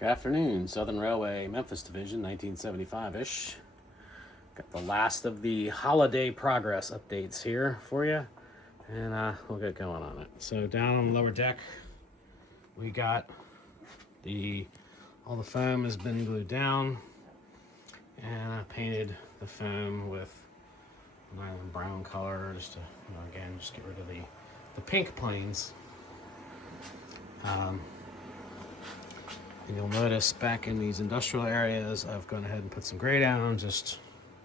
Good afternoon, Southern Railway Memphis Division, 1975-ish. Got the last of the holiday progress updates here for you, and we'll get going on it. So down on the lower deck, we got all the foam has been glued down, and I painted the foam with a brown color just to, again, just get rid of the pink planes. And you'll notice back in these industrial areas, I've gone ahead and put some gray down, just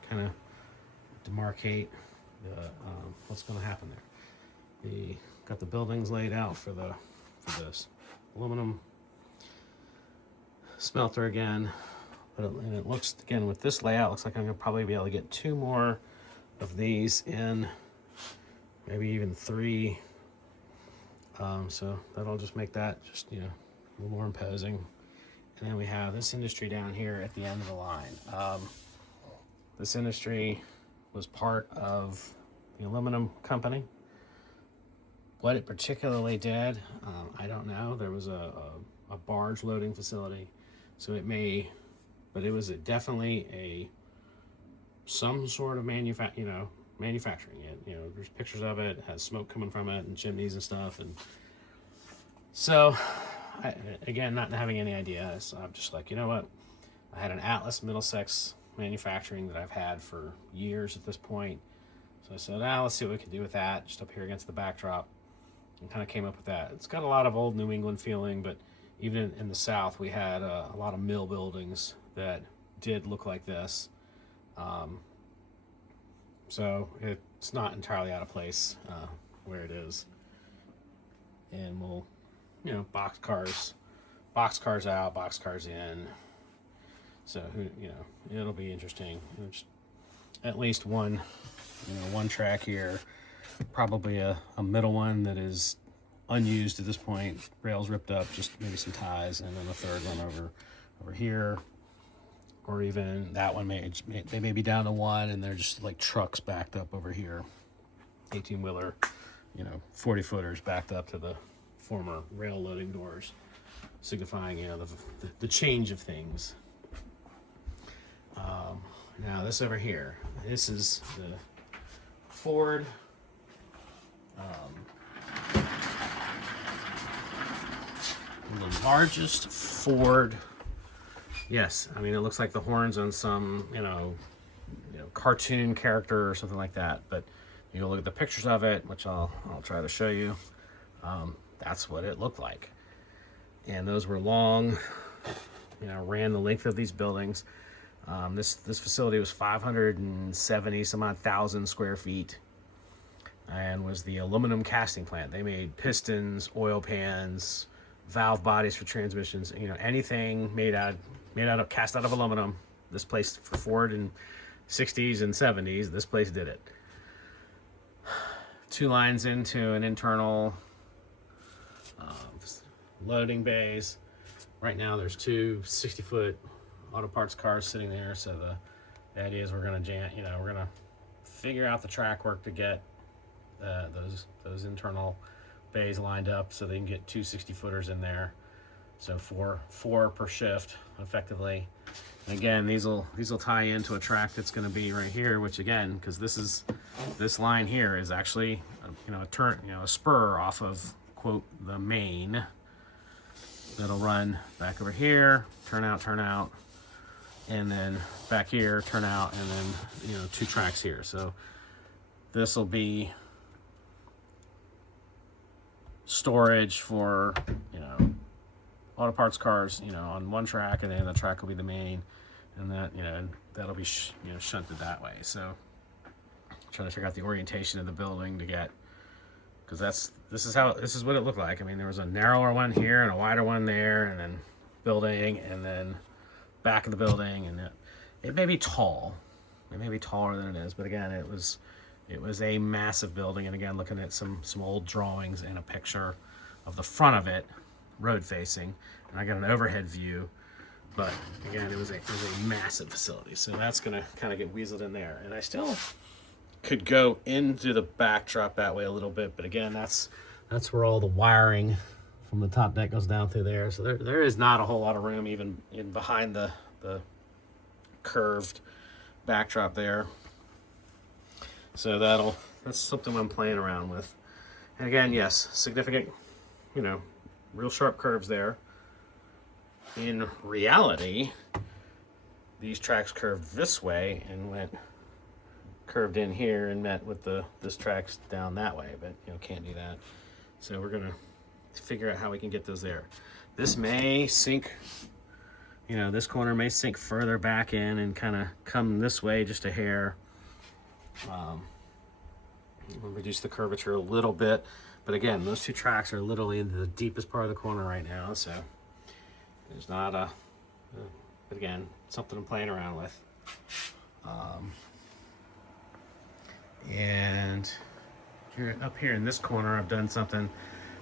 kind of demarcate what's going to happen there. Got the buildings laid out for this aluminum smelter again, and it looks, again, with this layout, looks like I'm going to probably be able to get 2 more of these in, maybe even 3. So that'll just make that just, a little more imposing. And then we have this industry down here at the end of the line. This industry was part of the aluminum company. What it particularly did, I don't know. There was a barge loading facility, so but it was definitely some sort of manufacturing it. There's pictures of it. It has smoke coming from it and chimneys and stuff, and so. Again, not having any idea, so I'm just like, you know what? I had an Atlas Middlesex manufacturing that I've had for years at this point. So I said, let's see what we can do with that, just up here against the backdrop, and kind of came up with that. It's got a lot of old New England feeling, but even in the South, we had a lot of mill buildings that did look like this. So it's not entirely out of place where it is. And we'll box cars out, box cars in. So it'll be interesting. Just at least one track here, probably a middle one that is unused at this point. Rails ripped up, just maybe some ties, and then a third one over here, or even that one they may be down to 1, and they're just like trucks backed up over here, 18-wheeler, 40-footers backed up to the former rail loading doors, signifying the change of things. Now this over here, this is the Ford the largest Ford. Yes, I mean, it looks like the horns on some cartoon character or something like that, but you look at the pictures of it, which I'll try to show you. That's what it looked like. And those were long, ran the length of these buildings. This facility was 570 some odd thousand square feet, and was the aluminum casting plant. They made pistons, oil pans, valve bodies for transmissions, anything cast out of aluminum. This place, for Ford in 60s and 70s, this place did it. 2 lines into an internal loading bays. Right now there's 2 60-foot auto parts cars sitting there, so the idea is we're gonna figure out the track work to get those internal bays lined up so they can get 2 60-footers in there, so four per shift effectively. And again, these will tie into a track that's going to be right here, which, again, because this line here is actually a spur off of, quote, the main, that'll run back over here, turn out, and then back here, turn out, and then 2 tracks here. So this will be storage for auto parts cars on one track, and then the track will be the main, and that'll be shunted that way. So I'm trying to figure out the orientation of the building to get, because this is what it looked like. I mean, there was a narrower one here and a wider one there, and then building, and then back of the building, and it may be tall. It may be taller than it is, but again, it was a massive building. And again, looking at some old drawings and a picture of the front of it, road facing, and I got an overhead view. But again, it was a massive facility, so that's gonna kind of get weaseled in there. And I still could go into the backdrop that way a little bit, but again, that's where all the wiring from the top deck goes down through there. So there is not a whole lot of room even in behind the curved backdrop there. So that's something I'm playing around with. And again, yes, significant, real sharp curves there. In reality, these tracks curved this way and went curved in here and met with this tracks down that way, but can't do that. So we're gonna figure out how we can get those there. This may sink, this corner may sink further back in and kind of come this way just a hair. We'll reduce the curvature a little bit, but again, those two tracks are literally in the deepest part of the corner right now, so there's not but again, something I'm playing around with. And up here in this corner, I've done something.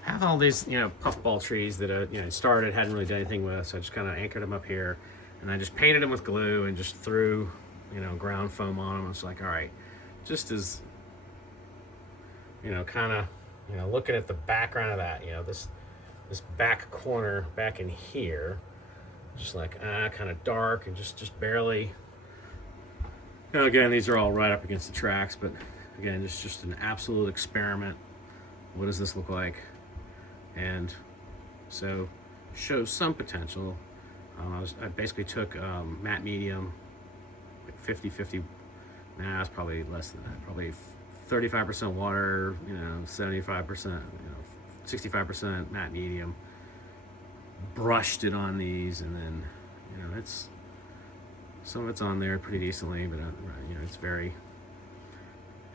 I have all these, puffball trees that I, started, hadn't really done anything with, so I just kind of anchored them up here, and I just painted them with glue and just threw, ground foam on them. I was like, all right, just as, kind of, looking at the background of that, this back corner back in here, just like kind of dark and just barely. Again, these are all right up against the tracks, but again, just an absolute experiment. What does this look like? And so shows some potential. I basically took matte medium, like 50-50. Nah, it's probably less than that. Probably 35% water, 75%, 65% matte medium. Brushed it on these, and then, it's some of it's on there pretty decently, but it's very.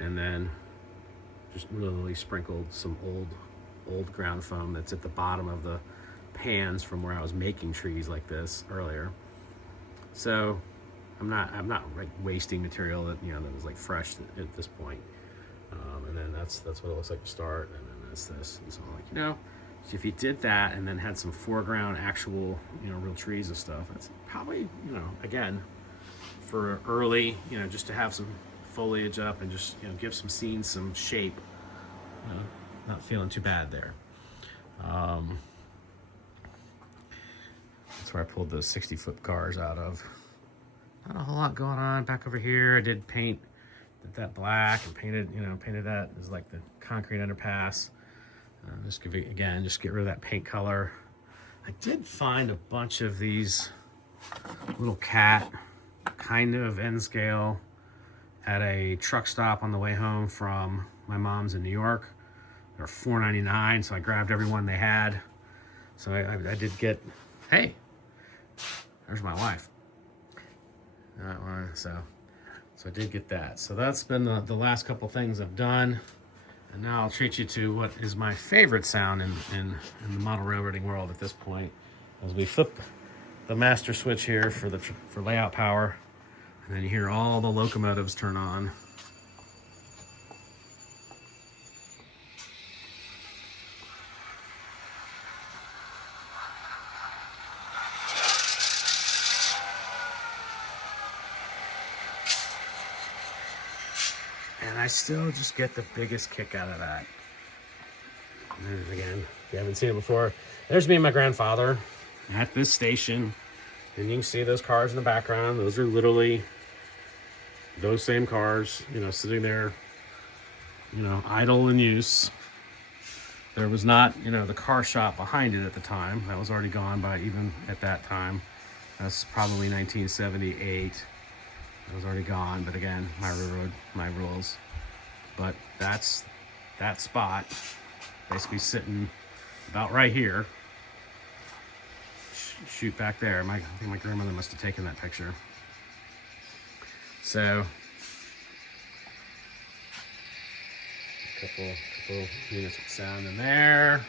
And then just literally sprinkled some old ground foam that's at the bottom of the pans from where I was making trees like this earlier. So I'm not like wasting material that that was like fresh at this point. And then that's what it looks like to start, and then that's this. And so so if you did that and then had some foreground actual real trees and stuff, that's probably again for early just to have some foliage up and just give some scenes some shape. Not feeling too bad there. That's where I pulled those 60-foot cars out of. Not a whole lot going on back over here. I did paint that black and painted that as like the concrete underpass. Just get rid of that paint color. I did find a bunch of these little cat kind of N scale at a truck stop on the way home from my mom's in New York. They're $4.99, so I grabbed every one they had. So I did get, hey, there's my wife. So I did get that. So that's been the last couple things I've done. And now I'll treat you to what is my favorite sound in the model railroading world at this point, as we flip the master switch here for layout power, and then you hear all the locomotives turn on. And I still just get the biggest kick out of that. And again, if you haven't seen it before, there's me and my grandfather at this station. And you can see those cars in the background. Those are literally those same cars, sitting there, idle in use. There was not, the car shop behind it at the time. That was already gone by even at that time. That's probably 1978. It was already gone, but again, my railroad, my rules. But that's that spot, basically sitting about right here. Shoot back there. I think my grandmother must have taken that picture. So, a couple units of sound in there,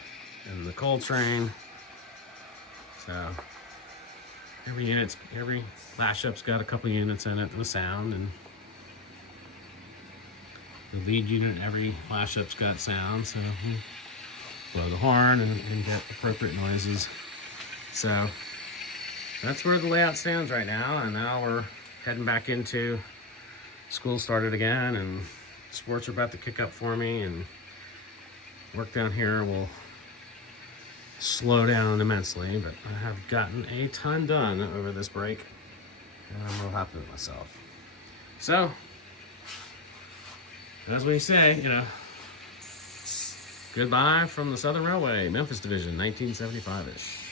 and the coal train. So. Every lash up's got a couple units in it and a sound, and the lead unit in every lash up's got sound, so blow the horn and get appropriate noises. So that's where the layout stands right now, and now we're heading back into school started again, and sports are about to kick up for me, and work down here will slow down immensely, but I have gotten a ton done over this break, and I'm real happy with myself. So, as we say, goodbye from the Southern Railway, Memphis Division, 1975-ish.